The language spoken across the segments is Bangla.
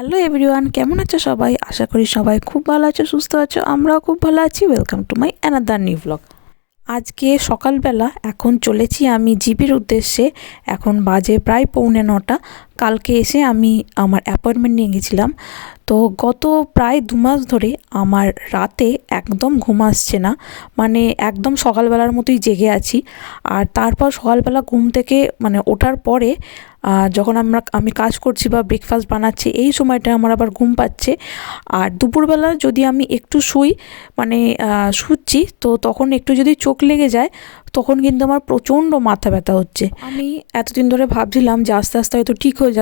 হ্যালো এভরিওয়ান, কেমন আছো সবাই? আশা করি সবাই খুব ভালো আছো, সুস্থ আছো। আমরাও খুব ভালো আছি। Welcome to my another new blog. আজকে সকালবেলা এখন চলেছি আমি জিপির উদ্দেশ্যে। এখন বাজে প্রায় 8:45। কালকে এসে আমি আমার অ্যাপয়েন্টমেন্ট নিয়ে গেছিলাম। তো গত প্রায় 2 মাস ধরে আমার রাতে একদম ঘুম আসছে না, মানে একদম সকালবেলার মতোই জেগে আছি। আর তারপর সকালবেলা ঘুম থেকে ওঠার পরে যখন আমি কাজ করছি বা ব্রেকফাস্ট বানাচ্ছি, এই সময়টা আমার আবার ঘুম পাচ্ছে। আর দুপুরবেলা যদি আমি একটু শুই, মানে শুচ্ছি, তো তখন একটু যদি চোখ লেগে যায় তখন কিন্তু আমার প্রচণ্ড মাথা ব্যথা হচ্ছে। আমি এতদিন ধরে ভাবছিলাম যে আস্তে আস্তে হয়তো ঠিক হয়ে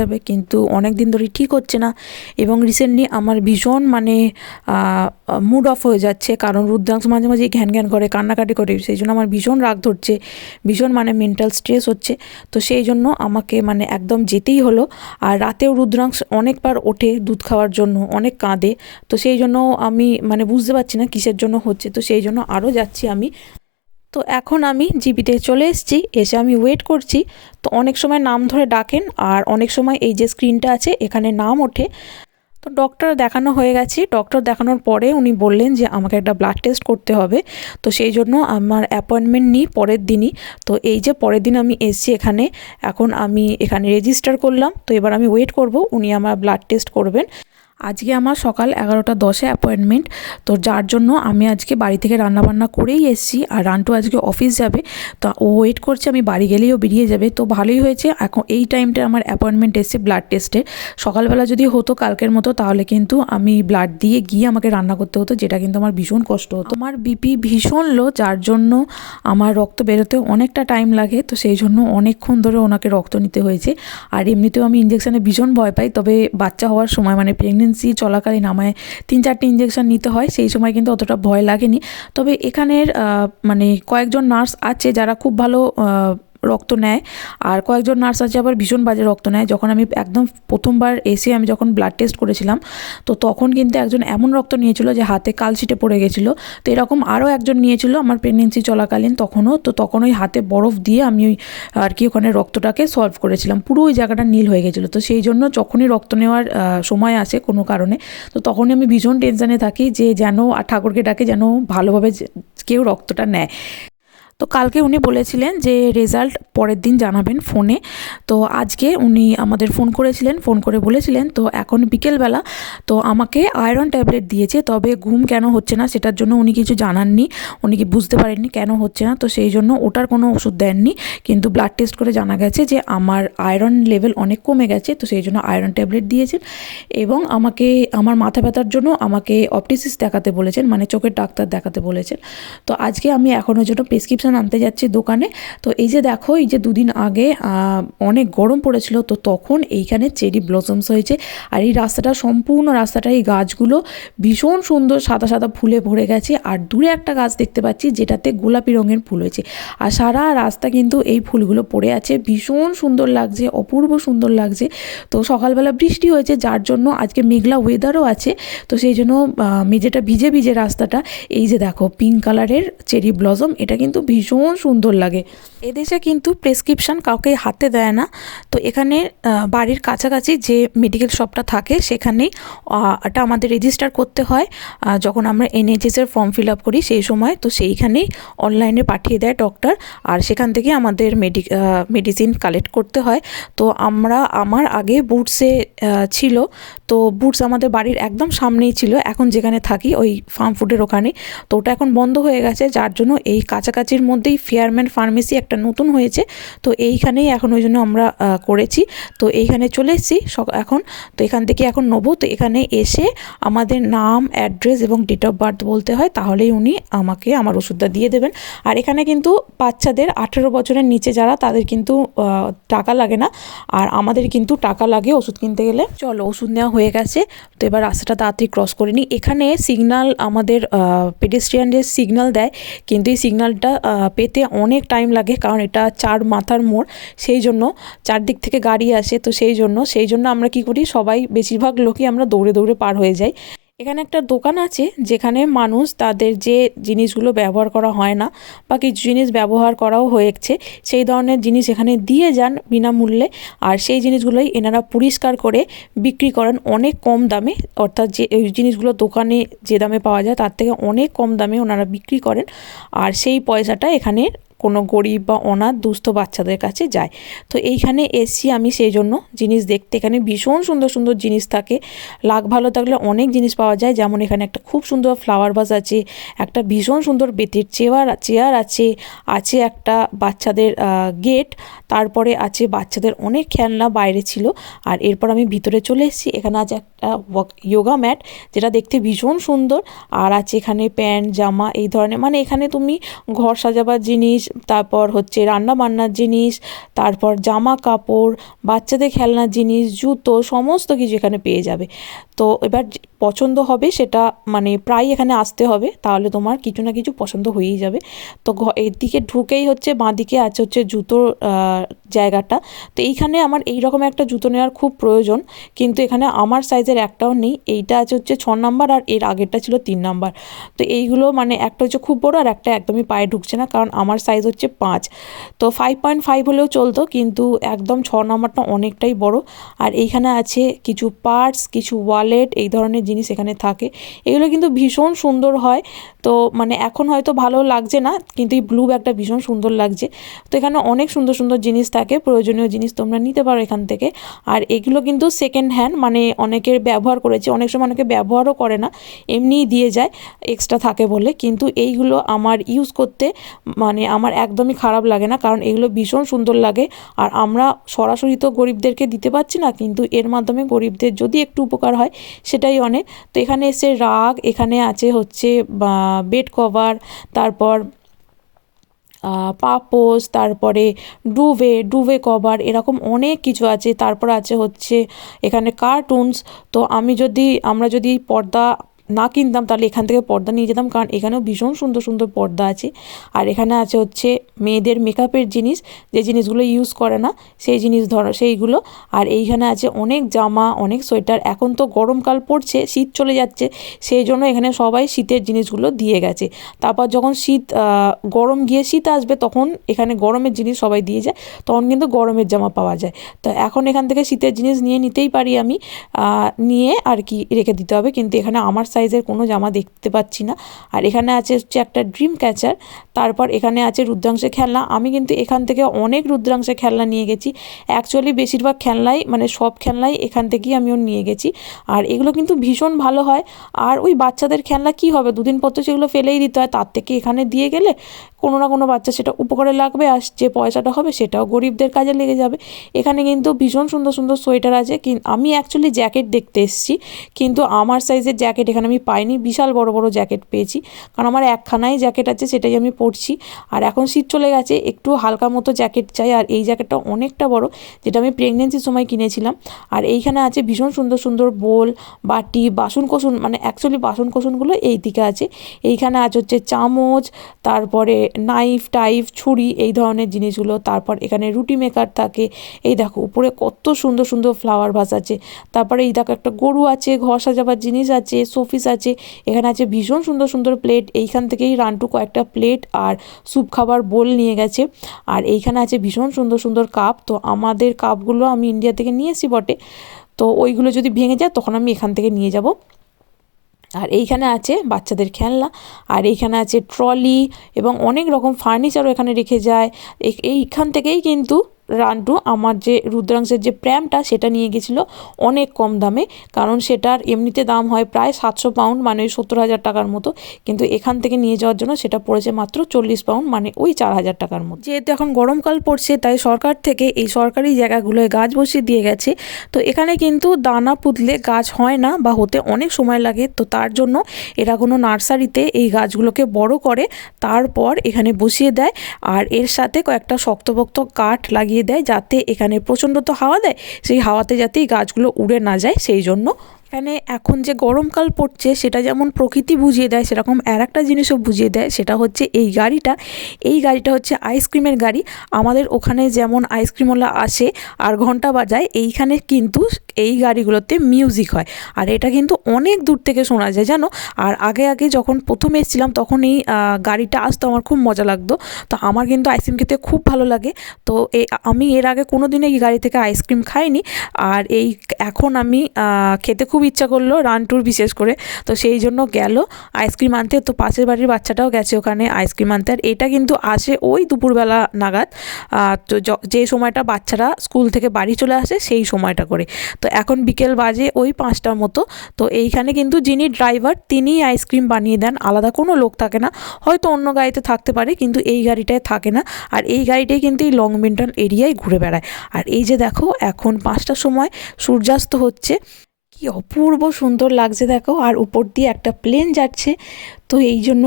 যাবে, কিন্তু অনেক দিন ধরেই ঠিক হচ্ছে না। এবং রিসেন্টলি আমার ভীষণ মুড অফ হয়ে যাচ্ছে, কারণ রুদ্রাংশ মাঝে মাঝে ঘ্যান ঘ্যান করে, কান্নাকাটি করে। সেই জন্য আমার ভীষণ রাগ ধরছে, ভীষণ মেন্টাল স্ট্রেস হচ্ছে। তো সেই জন্য আমাকে একদম যেতেই হলো। আর রাতেও রুদ্রাংশ অনেকবার ওঠে দুধ খাওয়ার জন্য, অনেক কাঁদে। তো সেই জন্য আমি বুঝতে পারছি না কিসের জন্য হচ্ছে, তো সেই জন্য আরও যাচ্ছি আমি। তো এখন আমি জিপিতে চলে এসেছি, এসে আমি ওয়েট করছি। তো অনেক সময় নাম ধরে ডাকেন, আর অনেক সময় এই যে স্ক্রিনটা আছে এখানে নাম ওঠে। তো ডক্টর দেখানো হয়ে গেছে। ডক্টর দেখানোর পরে উনি বললেন যে আমাকে একটা ব্লাড টেস্ট করতে হবে। তো সেই জন্য আমার অ্যাপয়েন্টমেন্ট নিই পরের দিনই। তো এই যে পরের দিন আমি এসেছি এখানে, এখন আমি এখানে রেজিস্টার করলাম। তো এবার আমি ওয়েট করব, উনি আমার ব্লাড টেস্ট করবেন। আজকে আমার সকাল 11টা 10-এ অ্যাপয়েন্টমেন্ট। তো যার জন্য আমি আজকে বাড়ি থেকে রান্নাবান্না করেই এসেছি। আর রান্টু আজকে অফিস যাবে, তো ও ওয়েট করছে আমি বাড়ি গেলেই ও বেরিয়ে যাবে। তো ভালোই হয়েছে, এখন এই টাইমটা আমার অ্যাপয়েন্টমেন্ট এসছে ব্লাড টেস্টে। সকালবেলা যদি হতো কালকের মতো, তাহলে কিন্তু আমি ব্লাড দিয়ে গিয়ে আমাকে রান্না করতে হতো, যেটা কিন্তু আমার ভীষণ কষ্ট হতো। আমার বিপি ভীষণ লো, যার জন্য আমার রক্ত বেরোতে অনেকটা টাইম লাগে। তো সেই জন্য অনেকক্ষণ ধরে ওনাকে রক্ত নিতে হয়েছে। আর এমনিতেও আমি ইঞ্জেকশানে ভীষণ ভয় পাই, তবে বাচ্চা হওয়ার সময় প্রেগনেন্সি চলাকালীন আমায় 3-4টে ইঞ্জেকশন নিতে হয়, সেই সময় কিন্তু অতটা ভয় লাগেনি। তবে এখানের কয়েকজন নার্স আছে যারা খুব ভালো রক্ত নেয়, আর কয়েকজন নার্স আছে আবার ভীষণ বাজে রক্ত নেয়। যখন আমি একদম প্রথমবার এসে আমি যখন ব্লাড টেস্ট করেছিলাম, তো তখন কিন্তু একজন এমন রক্ত নিয়েছিল যে হাতে কালশিটে পড়ে গেছিলো। তো এরকম আরও একজন নিয়েছিল আমার প্রেগনেন্সি চলাকালীন, তখন ওই হাতে বরফ দিয়ে আমি ওই ওখানে রক্তটাকে সলভ করেছিলাম, পুরো ওই জায়গাটা নীল হয়ে গেছিলো। তো সেই জন্য যখনই রক্ত নেওয়ার সময় আসে কোনো কারণে, তো তখনই আমি ভীষণ টেনশানে থাকি যে যেন ঠাকুরকে ডাকে যেন ভালোভাবে কেউ রক্তটা নেয়। তো কালকে উনি বলেছিলেন যে রেজাল্ট পরের দিন জানাবেন ফোনে। তো আজকে উনি আমাদের ফোন করেছিলেন, ফোন করে বলেছিলেন। তো এখন বিকেলবেলা তো আমাকে আয়রন ট্যাবলেট দিয়েছে, তবে ঘুম কেন হচ্ছে না সেটার জন্য উনি কিছু জানাননি, উনি কি বুঝতে পারেননি কেন হচ্ছে না। তো সেই জন্য ওটার কোনো ওষুধ দেননি, কিন্তু ব্লাড টেস্ট করে জানা গেছে যে আমার আয়রন লেভেল অনেক কমে গেছে। তো সেই জন্য আয়রন ট্যাবলেট দিয়েছেন, এবং আমাকে আমার মাথা ব্যথার জন্য আমাকে অপটিসিস দেখাতে বলেছেন, চোখের ডাক্তার দেখাতে বলেছেন। তো আজকে আমি এখন ওই জন্য প্রেসক্রিপশন আনতে যাচ্ছি দোকানে। তো এই যে দেখো, এই যে 2 দিন আগে অনেক গরম পড়েছিল, তো তখন এইখানে চেরি ব্লসমস হয়েছে। আর এই রাস্তাটা, সম্পূর্ণ রাস্তাটা, এই গাছগুলো ভীষণ সুন্দর সাদা সাদা ফুলে ভরে গেছে। আর দূরে একটা গাছ দেখতে পাচ্ছি যেটাতে গোলাপি রঙের ফুল হয়েছে। আর সারা রাস্তা কিন্তু এই ফুলগুলো পড়ে আছে, ভীষণ সুন্দর লাগছে, অপূর্ব সুন্দর লাগছে। তো সকালবেলা বৃষ্টি হয়েছে, যার জন্য আজকে মেঘলা ওয়েদারও আছে। তো সেই জন্য মেঝেটা ভিজে ভিজে রাস্তাটা। এই যে দেখো পিঙ্ক কালারের চেরি ব্লসম, এটা কিন্তু ভীষণ সুন্দর লাগে। এদেশে কিন্তু প্রেসক্রিপশান কাউকে হাতে দেয় না। তো এখানে বাড়ির কাছাকাছি যে মেডিকেল শপটা থাকে সেখানেই এটা আমাদের রেজিস্টার করতে হয়। যখন আমরা NHS-এর ফর্ম ফিল আপ করি সেই সময়, তো সেইখানেই অনলাইনে পাঠিয়ে দেয় ডক্টর, আর সেখান থেকে আমাদের মেডিসিন কালেক্ট করতে হয়। তো আমার আগে বুটসে ছিল, তো বুটস আমাদের বাড়ির একদম সামনেই ছিল, এখন যেখানে থাকি ওই ফার্ম ফুডের ওখানে। তো ওটা এখন বন্ধ হয়ে গেছে, যার জন্য এই কাছাকাছির মধ্যেই ফেয়ারম্যান ফার্মেসি একটা নতুন হয়েছে। তো এইখানেই এখন ওই জন্য আমরা করেছি। তো এইখানে চলে এসেছি এখন। তো এখান থেকে এখন নেবো। তো এখানে এসে আমাদের নাম, অ্যাড্রেস এবং ডেট অফ বার্থ বলতে হয়, তাহলেই উনি আমাকে আমার ওষুধটা দিয়ে দেবেন। আর এখানে কিন্তু বাচ্চাদের 18 বছরের নিচে যারা, তাদের কিন্তু টাকা লাগে না, আর আমাদের কিন্তু টাকা লাগে ওষুধ কিনতে গেলে। চলো, ওষুধ নেওয়া হয়ে গেছে। তো এবার রাস্তাটা তাড়াতাড়ি ক্রস করে নিই। এখানে সিগনাল, আমাদের পেডেস্ট্রিয়ানদের সিগনাল দেয়, কিন্তু এই সিগনালটা পেতে অনেক টাইম লাগে, কারণ এটা 4 মাথার মোড়, সেই জন্য চারদিক থেকে গাড়ি আসে। তো সেই জন্য আমরা কি করি, সবাই বেশিরভাগ লোকই আমরা দৌড়ে দৌড়ে পার হয়ে যাই। এখানে একটা দোকান আছে যেখানে মানুষ তাদের যে জিনিসগুলো ব্যবহার করা হয় না বা কিছু জিনিস ব্যবহার করাও হয়েছে সেই ধরনের জিনিস এখানে দিয়ে যান বিনামূল্যে, আর সেই জিনিসগুলোই এনারা পরিষ্কার করে বিক্রি করেন অনেক কম দামে, অর্থাৎ যে ওই জিনিসগুলো দোকানে যে দামে পাওয়া যায় তার থেকে অনেক কম দামে ওনারা বিক্রি করেন, আর সেই পয়সাটা এখানে কোনো গরিব বা অনাথ দুস্থ বাচ্চাদের কাছে যায়। তো এইখানে এসছি আমি সেই জন্য জিনিস দেখতে। এখানে ভীষণ সুন্দর সুন্দর জিনিস থাকে, লাক ভালো থাকলে অনেক জিনিস পাওয়া যায়। যেমন এখানে একটা খুব সুন্দর ফ্লাওয়ার ভাস আছে, একটা ভীষণ সুন্দর বেতের চেয়ার আছে, আছে একটা বাচ্চাদের গেট, তারপরে আছে বাচ্চাদের অনেক খেলনা বাইরে ছিল। আর এরপর আমি ভিতরে চলে এসেছি, এখানে আছে একটা যোগা ম্যাট যেটা দেখতে ভীষণ সুন্দর, আর আছে এখানে প্যান্ট জামা এই ধরনের, মানে এখানে তুমি ঘর সাজাবার জিনিস, তারপর হচ্ছে রান্না বান্নার জিনিস, তারপর জামা কাপড়, বাচ্চাদের খেলনার জিনিস, জুতো, সমস্ত কিছু এখানে পেয়ে যাবে। তো এবার পছন্দ হবে সেটা মানে প্রায় এখানে আসতে হবে, তাহলে তোমার কিছু না কিছু পছন্দ হয়েই যাবে। তো এর দিকে ঢুকেই হচ্ছে বাঁদিকে আছে হচ্ছে জুতোর জায়গাটা। তো এইখানে আমার এই রকম একটা জুতো নেওয়ার খুব প্রয়োজন, কিন্তু এখানে আমার সাইজের একটাও নেই। এইটা আছে হচ্ছে 6 নাম্বার আর এর আগেরটা ছিল 3 নাম্বার। তো এইগুলো মানে একটা হচ্ছে খুব বড় আর একটা একদমই পায়ে ঢুকছে না, কারণ আমার সাইজ হচ্ছে 5। তো 5.5 হলেও চলতো, কিন্তু একদম 6 নাম্বারটা অনেকটাই বড়। আর এইখানে আছে কিছু পার্টস, কিছু ওয়ালেট, এই ধরনের জিনিস এখানে থাকে। এগুলো কিন্তু ভীষণ সুন্দর হয়। তো মানে এখন হয়তো ভালো লাগছে না, কিন্তু এই ব্লু ব্যাগটা ভীষণ সুন্দর লাগছে। তো এখানে অনেক সুন্দর সুন্দর জিনিস থাকে, প্রয়োজনীয় জিনিস তোমরা নিতে পারো এখান থেকে। আর এগুলো কিন্তু সেকেন্ড হ্যান্ড, মানে অনেকের ব্যবহার করেছে, অনেক সময় অনেকে ব্যবহারও করে না, এমনিই দিয়ে যায় এক্সট্রা থাকে বলে। কিন্তু এইগুলো আমার ইউজ করতে মানে আমার একদমই খারাপ লাগে না, কারণ এগুলো ভীষণ সুন্দর লাগে। আর আমরা সরাসরি তো গরিবদেরকে দিতে পারছি না, কিন্তু এর মাধ্যমে গরিবদের যদি একটু উপকার হয় সেটাই অনেক। তো এখানে এসে রাগ, এখানে আছে হচ্ছে বেড কভার, তারপর পাপোশ, তারপরে ডুভে কভার, এরকম অনেক কিছু আছে। তারপর আছে হচ্ছে এখানে কার্টুনস। তো আমরা যদি পর্দা না কিনতাম তাহলে এখান থেকে পর্দা নিয়ে যেতাম, কারণ এখানেও ভীষণ সুন্দর সুন্দর পর্দা আছে। আর এখানে আছে হচ্ছে মেয়েদের মেকআপের জিনিস, যে জিনিসগুলো ইউজ করে না সেই জিনিস সেইগুলো। আর এইখানে আছে অনেক জামা, অনেক সোয়েটার। এখন তো গরমকাল পড়ছে, শীত চলে যাচ্ছে, সেই জন্য এখানে সবাই শীতের জিনিসগুলো দিয়ে গেছে। তারপর যখন গরম গিয়ে শীত আসবে তখন এখানে গরমের জিনিস সবাই দিয়ে যায়, তখন কিন্তু গরমের জামা পাওয়া যায়। তো এখন এখান থেকে শীতের জিনিস নিতেই পারি আমি, নিয়ে আর কি রেখে দিতে হবে, কিন্তু এখানে আমার সাইজের কোনো জামা দেখতে পাচ্ছি না। আর এখানে আছে হচ্ছে একটা ড্রিম ক্যাচার, তারপর এখানে আছে রুদ্রাংশের খেলনা। আমি কিন্তু এখান থেকে অনেক রুদ্রাংশের খেলনা নিয়ে গেছি। অ্যাকচুয়ালি বেশিরভাগ খেলনাই মানে সব খেলনাই এখান থেকেই আমিও নিয়ে গেছি। আর এগুলো কিন্তু ভীষণ ভালো হয়। আর ওই বাচ্চাদের খেলনা কি হবে, দুদিন পর তো সেগুলো ফেলেই দিতে হয়, তার থেকে এখানে দিয়ে গেলে কোনো না কোনো বাচ্চা সেটা উপকারে লাগবে, আর যে পয়সাটা হবে সেটাও গরিবদের কাজে লেগে যাবে। এখানে কিন্তু ভীষণ সুন্দর সুন্দর সোয়েটার আছে। আমি অ্যাকচুয়ালি জ্যাকেট দেখতে এসেছি, কিন্তু আমার সাইজের জ্যাকেট এখানে আমি পাইনি, বিশাল বড় বড় জ্যাকেট পেয়েছি, কারণ আমার একখানাই জ্যাকেট আছে, সেটাই আমি পরছি। আর এখন শীত চলে গেছে, একটু হালকা মতো জ্যাকেট চাই। আর এই জ্যাকেটটা অনেকটা বড়, যেটা আমি প্রেগনেন্সির সময় কিনেছিলাম। আর এইখানে আছে ভীষণ সুন্দর সুন্দর বোল, বাটি, বাসনকোসন, মানে অ্যাকচুয়ালি বাসনকোসনগুলো এই দিকে আছে। এইখানে আছে হচ্ছে চামচ, তারপরে নাইফ টাইফ, ছুরি, এই ধরনের জিনিসগুলো। তারপর এখানে রুটি মেকার থাকে। এই দেখো উপরে কত সুন্দর সুন্দর ফ্লাওয়ার ভাস আছে। তারপরে এই দেখো একটা গরু আছে, ঘর সাজাবার জিনিস আছে, শোপিস আছে। এখানে আছে ভীষণ সুন্দর সুন্দর প্লেট। এইখান থেকেই রান্টু কয়েকটা প্লেট আর স্যুপ খাবার বোল নিয়ে গেছে। আর এইখানে আছে ভীষণ সুন্দর সুন্দর কাপ। তো আমাদের কাপগুলো আমি ইন্ডিয়া থেকে নিয়ে এসি বটে, তো ওইগুলো যদি ভেঙে যায় তখন আমি এখান থেকে নিয়ে যাব। আর এইখানে আছে বাচ্চাদের খেলনা, আর এইখানে আছে ট্রলি এবং অনেক রকম ফার্নিচারও এখানে রেখে যায়। এইখান থেকেই কিন্তু রান্টু আমার যে রুদ্রাংশের যে প্র্যামটা সেটা নিয়ে গেছিলো অনেক কম দামে, কারণ সেটার এমনিতে দাম হয় প্রায় 700 পাউন্ড, মানে 70,000 টাকার মতো, কিন্তু এখান থেকে নিয়ে যাওয়ার জন্য সেটা পড়েছে মাত্র 40 পাউন্ড, মানে ওই 4,000 টাকার মতো। যেহেতু এখন গরমকাল পড়ছে তাই সরকার থেকে এই সরকারি জায়গাগুলোয় গাছ বসিয়ে দিয়ে গেছে। তো এখানে কিন্তু দানা পুঁতলে গাছ হয় না বা হতে অনেক সময় লাগে, তো তার জন্য এরা কোনো নার্সারিতে এই গাছগুলোকে বড় করে তারপর এখানে বসিয়ে দেয়। আর এর সাথে কয়েকটা শক্তপোক্ত কাঠ লাগিয়ে দেয়, যাতে এখানে প্রচণ্ড তো হাওয়া দেয়, সেই হাওয়াতে যাতে এই গাছগুলো উড়ে না যায় সেই জন্য এখানে এখন যে গরমকাল পড়ছে সেটা যেমন প্রকৃতি বুঝিয়ে দেয়, সেরকম আর একটা জিনিসও বুঝিয়ে দেয়, সেটা হচ্ছে এই গাড়িটা হচ্ছে আইসক্রিমের গাড়ি। আমাদের ওখানে যেমন আইসক্রিমওয়ালা আসে আর ঘন্টা বাজায়, এইখানে কিন্তু এই গাড়িগুলোতে মিউজিক হয়। আর এটা কিন্তু অনেক দূর থেকে শোনা যায় জানো। আর আগে যখন প্রথম এসেছিলাম তখন এই গাড়িটা আসতো, আমার খুব মজা লাগতো। তো আমার কিন্তু আইসক্রিম খেতে খুব ভালো লাগে। তো আমি এর আগে কোনো দিন এই গাড়ি থেকে আইসক্রিম খাইনি। আর এখন আমি খেতে খুব ইচ্ছা করলো, রান্টুর বিশেষ করে। তো সেই জন্য গেল আইসক্রিম আনতে। তো পাশের বাড়ির বাচ্চাটাও গেছে ওখানে আইসক্রিম আনতে। আর এটা কিন্তু আসে ওই দুপুরবেলা নাগাদ। তো যে সময়টা বাচ্চারা স্কুল থেকে বাড়ি চলে আসে সেই সময়টা করে। তো এখন বিকেল বাজে ওই 5টার মতো। তো এইখানে কিন্তু যিনি ড্রাইভার তিনিই আইসক্রিম বানিয়ে দেন, আলাদা কোনো লোক থাকে না। হয়তো অন্য গাড়িতে থাকতে পারে কিন্তু এই গাড়িটায় থাকে না। আর এই গাড়িটাই কিন্তু এই লং মেন্টাল এরিয়ায় ঘুরে বেড়ায়। আর এই যে দেখো এখন 5টার সময় সূর্যাস্ত হচ্ছে, কি অপূর্ব সুন্দর লাগছে দেখো। আর উপর দিয়ে একটা প্লেন যাচ্ছে। তো এই জন্য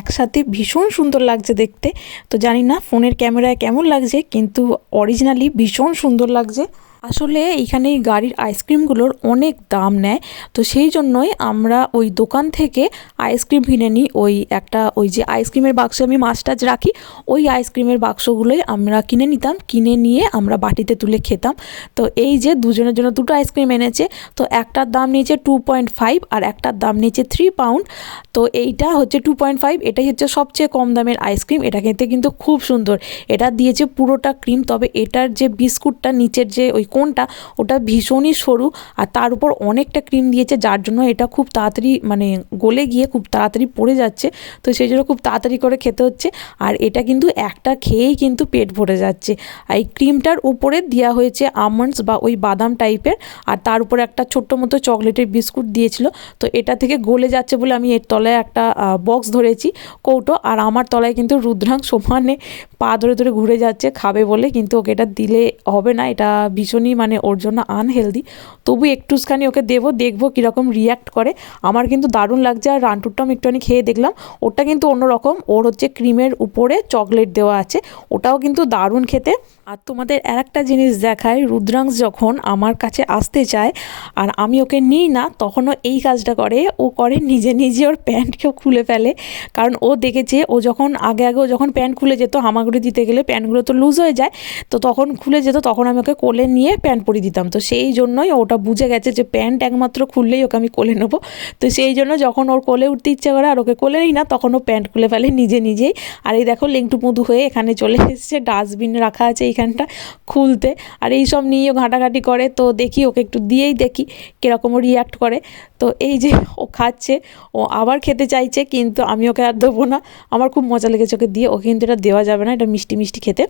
একসাথে ভীষণ সুন্দর লাগছে দেখতে। তো জানি না ফোনের ক্যামেরায় কেমন লাগছে, কিন্তু অরিজিনালি ভীষণ সুন্দর লাগছে। আসলে এইখানে এই গাড়ির আইসক্রিমগুলোর অনেক দাম নেয়। তো সেই জন্যই আমরা ওই দোকান থেকে আইসক্রিম কিনে নিই। ওই যে আইসক্রিমের বাক্সে আমি মাছ টাছ রাখি, ওই আইসক্রিমের বাক্সগুলোই আমরা কিনে নিতাম, কিনে নিয়ে আমরা বাটিতে তুলে খেতাম। তো এই যে দুজনের জন্য দুটো আইসক্রিম এনেছে। তো একটার দাম নিয়েছে 2.5 আর একটার দাম নিয়েছে 3 পাউন্ড। তো এইটা হচ্ছে 2.5, এটাই হচ্ছে সবচেয়ে কম দামের আইসক্রিম। এটা খেতে কিন্তু খুব সুন্দর। এটা দিয়েছে পুরোটা ক্রিম, তবে এটার যে বিস্কুটটা নিচের যে ওই কোনটা, ওটা ভীষণই সরু। আর তার উপর অনেকটা ক্রিম দিয়েছে, যার জন্য এটা খুব তাড়াতাড়ি মানে গলে গিয়ে খুব তাড়াতাড়ি পড়ে যাচ্ছে। তো সেই জন্য খুব তাড়াতাড়ি করে খেতে হচ্ছে। আর এটা কিন্তু একটা খেয়েই কিন্তু পেট ভরে যাচ্ছে। আর এই ক্রিমটার উপরে দেওয়া হয়েছে আমন্ডস বা ওই বাদাম টাইপের, আর তার উপরে একটা ছোট্ট মতো চকলেটের বিস্কুট দিয়েছিল। তো এটা থেকে গলে যাচ্ছে বলে আমি এর তলায় একটা বক্স ধরেছি, কৌটো। আর আমার তলায় কিন্তু রুদ্রাং সমানে পা ধরে ধরে ঘুরে যাচ্ছে খাবে বলে, কিন্তু ওকে এটা দিলে হবে না, এটা ভীষণই মানে ওর জন্য আনহেলদি। তবু একটুখানি ওকে দেখবো কীরকম রিয়্যাক্ট করে। আমার কিন্তু দারুণ লাগছে। আর রান্টুরটাও আমি একটুখানি খেয়ে দেখলাম, ওটা কিন্তু অন্যরকম, ওর হচ্ছে ক্রিমের উপরে চকলেট দেওয়া আছে, ওটাও কিন্তু দারুণ খেতে। আর তোমাদের আর একটা জিনিস দেখায়, রুদ্রাংশ যখন আমার কাছে আসতে চায় আর আমি ওকে নিই না, তখনও এই কাজটা করে। ও করে নিজে ওর প্যান্টকেও খুলে ফেলে। কারণ ও দেখেছে, ও যখন আগে ও যখন প্যান্ট খুলে যেত হামাগুড়ি দিতে গেলে, প্যান্টগুলো তো লুজ হয়ে যায়, তো তখন খুলে যেত, তখন আমি ওকে কোলে নিয়ে প্যান্ট পরিয়ে দিতাম। তো সেই জন্যই ওটা বুঝে গেছে যে প্যান্ট একমাত্র খুললেই ওকে আমি কোলে নেবো। তো সেই জন্য যখন ওর কোলে উঠতে ইচ্ছে করে আর ওকে কোলে নিই না, তখন ও প্যান্ট খুলে ফেলে নিজেই। আর এই দেখো লেংটু পুঁদু হয়ে এখানে চলে এসেছে, ডাস্টবিন রাখা আছে এইখানটা খুলতে। আর এই সব নিয়েও ঘাঁটাঘাঁটি করে। তো দেখি ওকে একটু দিয়েই দেখি কীরকম ও রিয়্যাক্ট করে। তো এই যে ও খাচ্ছে, ও আবার খেতে চাইছে, কিন্তু আমি ওকে আর দেবো না। আমার খুব মজা লেগেছে ওকে দিয়ে। ওকে কিন্তু এটা দেওয়া যাবে না, এটা মিষ্টি খেতে।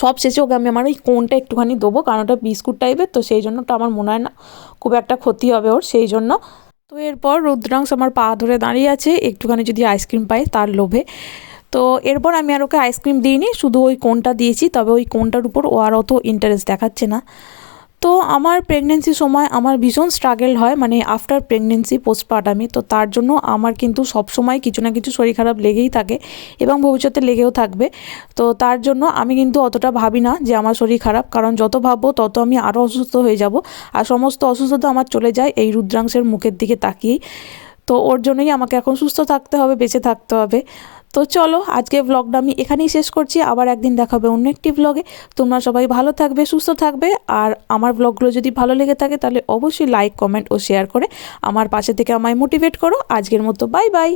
সব শেষে ওকে আমি আমার ওই কোনটা একটুখানি দেবো, কারণ ওটা বিস্কুট টাইপের, তো সেই জন্য ওটা আমার মনে হয় না খুব একটা ক্ষতি হবে ওর, সেই জন্য। তো এরপর রুদ্রাংশ আমার পা ধরে দাঁড়িয়ে আছে, একটুখানি যদি আইসক্রিম পাই তার লোভে। তো এরপর আমি আর ওকে আইসক্রিম দিইনি, শুধু ওই কোনটা দিয়েছি। তবে ওই কোনটার উপর ও আর অত ইন্টারেস্ট দেখাচ্ছে না। তো আমার প্রেগনেন্সির সময় আমার ভীষণ স্ট্রাগল হয়, মানে আফটার প্রেগনেন্সি পোস্টপার্টামে। তো তার জন্য আমার কিন্তু সব সময় কিছু না কিছু শরীর খারাপ লেগেই থাকে এবং ভবিষ্যতে লেগেও থাকবে। তো তার জন্য আমি কিন্তু অতটা ভাবি না যে আমার শরীর খারাপ, কারণ যত ভাববো তত আমি আরও অসুস্থ হয়ে যাব। আর সমস্ত অসুস্থতা আমার চলে যায় এই রুদ্রাংশের মুখের দিকে তাকিয়েই। তো ওর জন্যই আমাকে এখন সুস্থ থাকতে হবে, বেঁচে থাকতে হবে। তো চলো আজকে ব্লগটা আমি এখানেই শেষ করছি, আবার একদিন দেখা হবে অন্য একটি ব্লগে। তোমরা সবাই ভালো থাকবে, সুস্থ থাকবে। আর আমার ব্লগগুলো যদি ভালো লেগে থাকে তাহলে অবশ্যই লাইক, কমেন্ট ও শেয়ার করে আমার পাশে থেকে আমায় মোটিভেট করো। আজকের মতো বাই বাই।